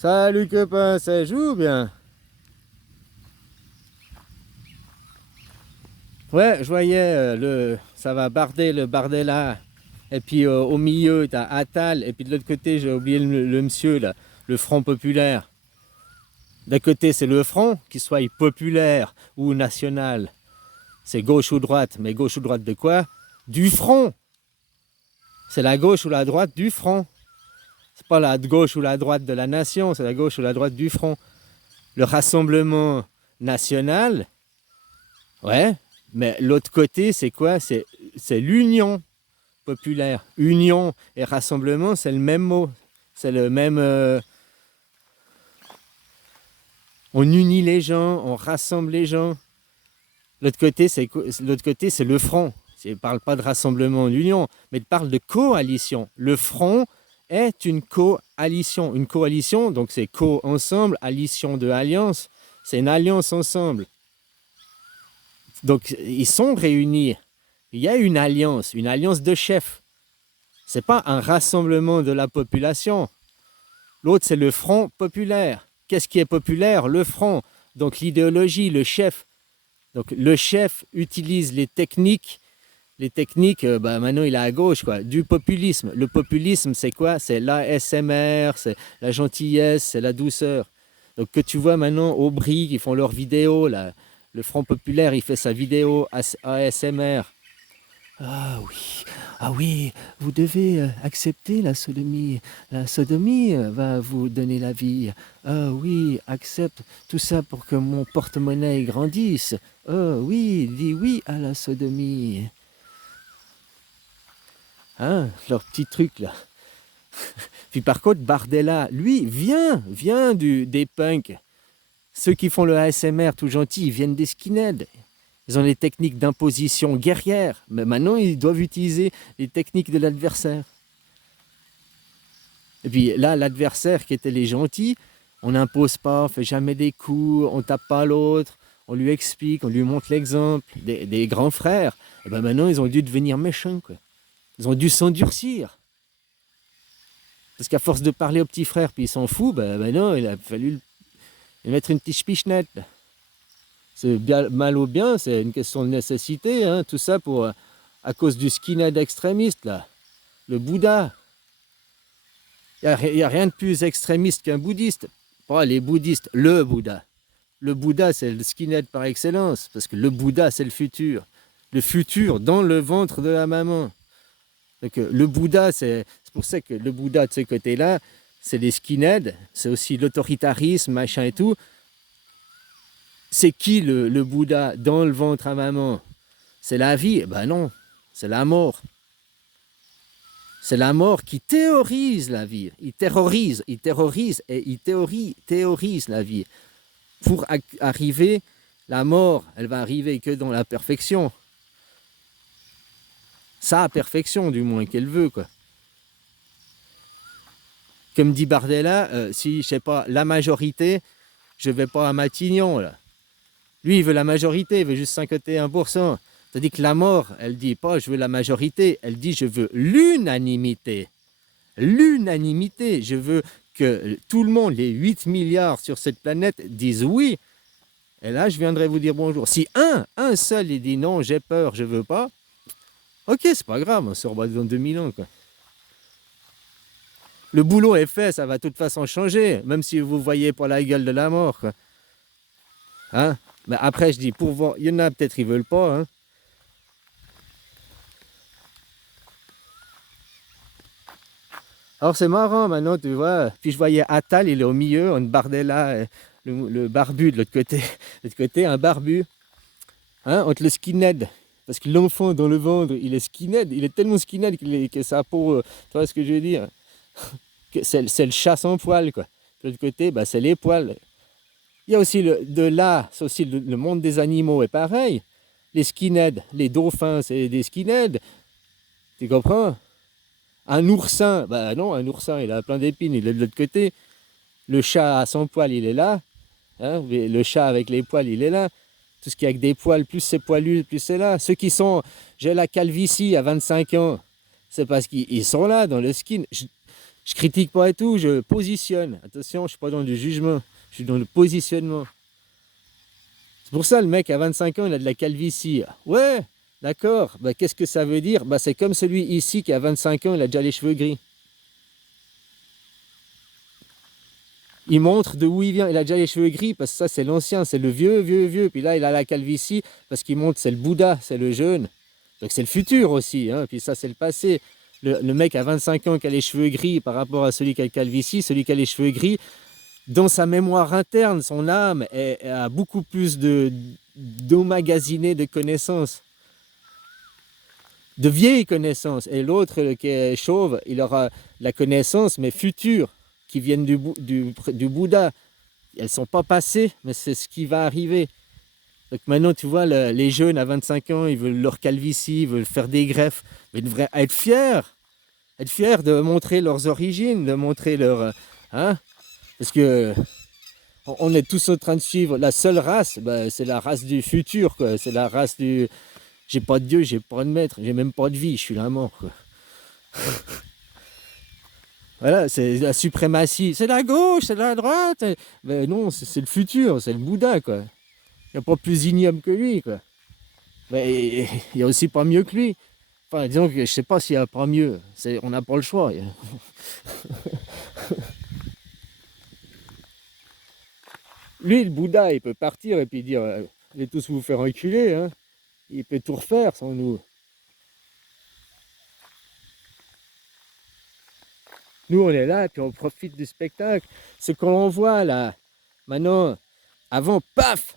Salut copain, ça joue bien? Ouais, je voyais ça va barder le Bardella. Et puis au milieu, t'as Attal. Et puis de l'autre côté, j'ai oublié le monsieur là, le Front Populaire. D'un côté, c'est le Front, qu'il soit populaire ou national. C'est gauche ou droite. Mais gauche ou droite de quoi? Du Front. C'est la gauche ou la droite du Front. C'est pas la gauche ou la droite de la nation, c'est la gauche ou la droite du Front. Le Rassemblement national, ouais, mais l'autre côté, c'est quoi? C'est l'union populaire. Union et rassemblement, c'est le même mot. C'est le même. On unit les gens, on rassemble les gens. L'autre côté, c'est le front. Il ne parle pas de rassemblement, d'union, mais il parle de coalition. Le front est une coalition. Une coalition, donc c'est co-ensemble, allition de alliance. C'est une alliance ensemble. Donc, ils sont réunis. Il y a une alliance de chefs. Ce n'est pas un rassemblement de la population. L'autre, c'est le front populaire. Qu'est-ce qui est populaire? Le front. Donc, l'idéologie, le chef. Donc, le chef utilise les techniques. Les techniques, maintenant, il est à gauche, quoi, du populisme. Le populisme, c'est quoi? C'est l'ASMR, c'est la gentillesse, c'est la douceur. Donc, que tu vois maintenant Aubry qui font leurs vidéos, là, le Front Populaire, il fait sa vidéo ASMR. Ah oui, ah oui, vous devez accepter la sodomie. La sodomie va vous donner la vie. Ah oui, accepte tout ça pour que mon porte-monnaie grandisse. Oh oui, dis oui à la sodomie. Hein, leur petit truc là. Puis par contre, Bardella, lui, vient des punks. Ceux qui font le ASMR tout gentil, ils viennent des skinheads. Ils ont les techniques d'imposition guerrière. Mais maintenant, ils doivent utiliser les techniques de l'adversaire. Et puis là, l'adversaire qui était les gentils, on n'impose pas, on ne fait jamais des coups, on ne tape pas l'autre, on lui explique, on lui montre l'exemple. Des grands frères, et ben maintenant, ils ont dû devenir méchants, quoi. Ils ont dû s'endurcir. Parce qu'à force de parler aux petits frères, puis ils s'en foutent, ben non, il a fallu lui mettre une petite pichenette. C'est bien, mal ou bien, c'est une question de nécessité, hein, tout ça à cause du skinhead extrémiste, là. Le Bouddha. Il n'y a rien de plus extrémiste qu'un bouddhiste. Pas les bouddhistes, le Bouddha. Le Bouddha, c'est le skinhead par excellence, parce que le Bouddha, c'est le futur. Le futur dans le ventre de la maman. Donc, le Bouddha, c'est pour ça que le Bouddha de ce côté-là, c'est les skinheads, c'est aussi l'autoritarisme, machin et tout. C'est qui le Bouddha dans le ventre à maman? C'est la vie? Ben non, c'est la mort. C'est la mort qui théorise la vie. Il terrorise et il théorise la vie. Pour arriver, la mort, elle va arriver que dans la perfection. Sa perfection, du moins, qu'elle veut, quoi. Comme dit Bardella, si, je sais pas, la majorité, je vais pas à Matignon, là. Lui, il veut la majorité, il veut juste 51%. C'est-à-dire que la mort, elle dit pas je veux la majorité, elle dit je veux l'unanimité. L'unanimité, je veux que tout le monde, les 8 milliards sur cette planète, disent oui. Et là, je viendrai vous dire bonjour. Si un seul, il dit non, j'ai peur, je veux pas, ok, c'est pas grave, on se revoit dans 2000 ans, quoi. Le boulot est fait, ça va de toute façon changer, même si vous voyez pas la gueule de la mort, quoi. Hein? Mais après, je dis, pour voir, il y en a peut-être, ils veulent pas, hein. Alors c'est marrant maintenant, tu vois. Puis je voyais Attal, il est au milieu, on Bardella, le barbu de l'autre côté. De l'autre côté, un barbu. Hein, entre le skinhead. Parce que l'enfant dans le ventre, il est skinhead. Il est tellement skinhead que sa peau, tu vois ce que je veux dire? C'est le chat sans poil, quoi. De l'autre côté, bah, c'est les poils. Il y a aussi c'est aussi le monde des animaux est pareil. Les skinheads, les dauphins, c'est des skinheads. Tu comprends? Un oursin, bah non, un oursin, il a plein d'épines, il est de l'autre côté. Le chat à sans poil, il est là. Hein, le chat avec les poils, il est là. Tout ce qui a avec des poils, plus c'est poilu, plus c'est là. Ceux qui sont, j'ai la calvitie à 25 ans, c'est parce qu'ils sont là dans le skin. Je critique pas et tout, je positionne. Attention, je suis pas dans du jugement, je suis dans le positionnement. C'est pour ça le mec à 25 ans, il a de la calvitie. Ouais, d'accord. Bah, qu'est-ce que ça veut dire? Bah, c'est comme celui ici qui a 25 ans, il a déjà les cheveux gris. Il montre de où il vient. Il a déjà les cheveux gris parce que ça, c'est l'ancien, c'est le vieux, vieux, vieux. Puis là, il a la calvitie parce qu'il montre, c'est le Bouddha, c'est le jeune. Donc c'est le futur aussi. Hein. Puis ça, c'est le passé. Le mec à 25 ans qui a les cheveux gris par rapport à celui qui a le calvitie, celui qui a les cheveux gris, dans sa mémoire interne, son âme a beaucoup plus d'emmagasiné de connaissances, de vieilles connaissances. Et l'autre qui est chauve, il aura la connaissance, mais future, qui viennent du Bouddha. Elles ne sont pas passées, mais c'est ce qui va arriver. Donc maintenant, tu vois, les jeunes à 25 ans, ils veulent leur calvitie, ils veulent faire des greffes, mais ils devraient être fiers. Être fiers de montrer leurs origines, de montrer leur... Hein? Parce que on est tous en train de suivre la seule race, bah, c'est la race du futur, quoi. C'est la race du... J'ai pas de Dieu, j'ai pas de maître, j'ai même pas de vie, je suis là mort, quoi. Voilà, c'est la suprématie. C'est la gauche, c'est la droite. Mais non, c'est le futur, c'est le Bouddha, quoi. Il n'y a pas plus ignoble que lui, quoi. Mais il n'y a aussi pas mieux que lui. Enfin, disons que je sais pas s'il n'y a pas mieux. On n'a pas le choix. Lui, le Bouddha, il peut partir et puis dire allez tous vous faire enculer. Hein. Il peut tout refaire sans nous. Nous, on est là et puis on profite du spectacle. Ce qu'on voit là, maintenant, avant, paf,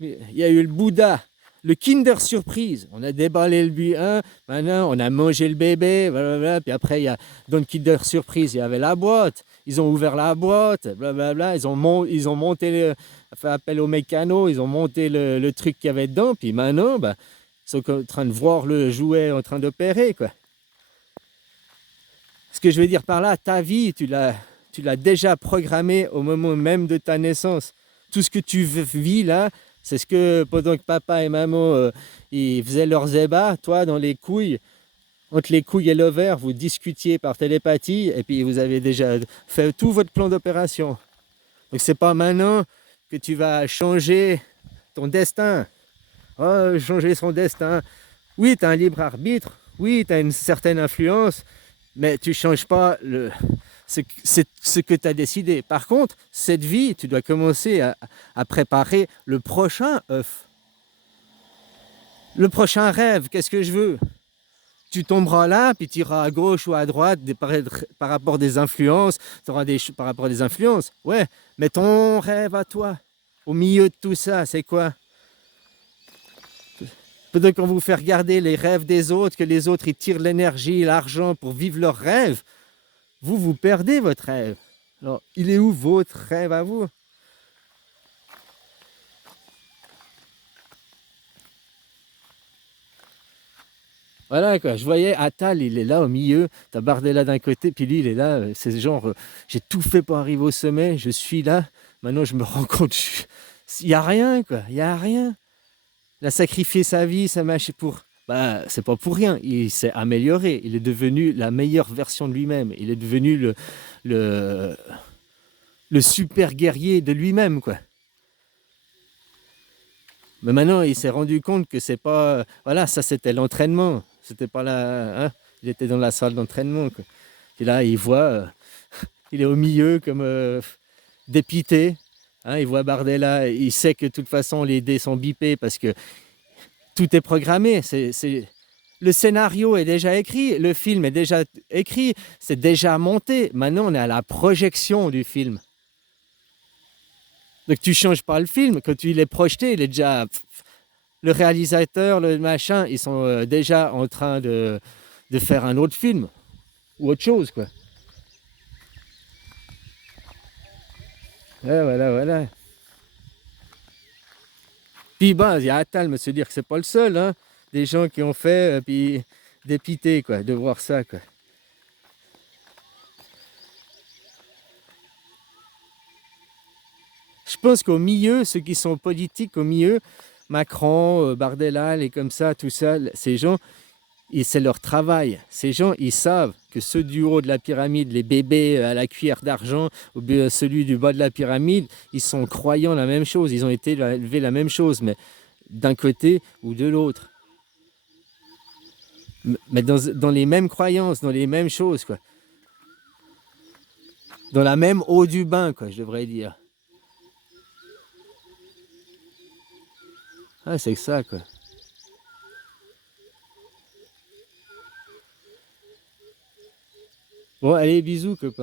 il y a eu le Bouddha, le Kinder Surprise. On a déballé le butin, maintenant on a mangé le bébé, blablabla. Puis après, dans le Kinder Surprise, il y avait la boîte. Ils ont ouvert la boîte, blablabla. Ils ont monté, fait appel au mécano, ils ont monté le truc qu'il y avait dedans. Puis maintenant, bah, ils sont en train de voir le jouet en train d'opérer, quoi. Ce que je veux dire par là, ta vie, tu l'as déjà programmée au moment même de ta naissance. Tout ce que tu vis là, c'est ce que pendant que papa et maman ils faisaient leurs ébats, toi dans les couilles, entre les couilles et l'ovaire, vous discutiez par télépathie et puis vous avez déjà fait tout votre plan d'opération. Donc c'est pas maintenant que tu vas changer ton destin. Oh, changer son destin. Oui, tu as un libre arbitre, oui, tu as une certaine influence, mais tu ne changes pas ce que tu as décidé. Par contre, cette vie, tu dois commencer à préparer le prochain œuf. Le prochain rêve, qu'est-ce que je veux? Tu tomberas là, puis tu iras à gauche ou à droite par rapport des influences. Tu auras par rapport à des influences. Ouais, mais ton rêve à toi, au milieu de tout ça, c'est quoi? Peut-être qu'on vous fait regarder les rêves des autres, que les autres ils tirent l'énergie, l'argent pour vivre leurs rêves. Vous perdez votre rêve. Alors, il est où votre rêve à vous? Voilà quoi, je voyais Attal, il est là au milieu, t'as Bardella d'un côté, puis lui il est là, c'est genre, j'ai tout fait pour arriver au sommet, je suis là, maintenant je me rends compte, il n'y a rien quoi, il n'y a rien. Il a sacrifié sa vie, sa machine pour... Bah, c'est pas pour rien, il s'est amélioré, il est devenu la meilleure version de lui-même, il est devenu le, le super guerrier de lui-même quoi. Mais maintenant, il s'est rendu compte que c'est pas... Voilà, ça c'était l'entraînement. C'était pas là... Hein, il était dans la salle d'entraînement. Quoi. Et là, il voit... il est au milieu comme dépité. Hein, il voit Bardella. Il sait que de toute façon, les dés sont bipés parce que tout est programmé. Le scénario est déjà écrit. Le film est déjà écrit. C'est déjà monté. Maintenant, on est à la projection du film. Donc tu changes pas le film, quand tu l'es projeté, il est déjà... Le réalisateur, le machin, ils sont déjà en train de faire un autre film. Ou autre chose, quoi. Ouais, voilà, voilà. Puis ben, il y a Attal, me se dire que c'est pas le seul, hein. Des gens qui ont fait, puis dépité, quoi, de voir ça, quoi. Je pense qu'au milieu, ceux qui sont politiques, au milieu, Macron, Bardella, les comme ça, tout ça, ces gens, Et c'est leur travail. Ces gens, ils savent que ceux du haut de la pyramide, les bébés à la cuillère d'argent, ou bien celui du bas de la pyramide, ils sont croyants la même chose. Ils ont été élevés la même chose, mais d'un côté ou de l'autre. Mais dans les mêmes croyances, dans les mêmes choses, quoi. Dans la même eau du bain, quoi, je devrais dire. Ah, c'est que ça, quoi. Bon, allez, bisous, copain.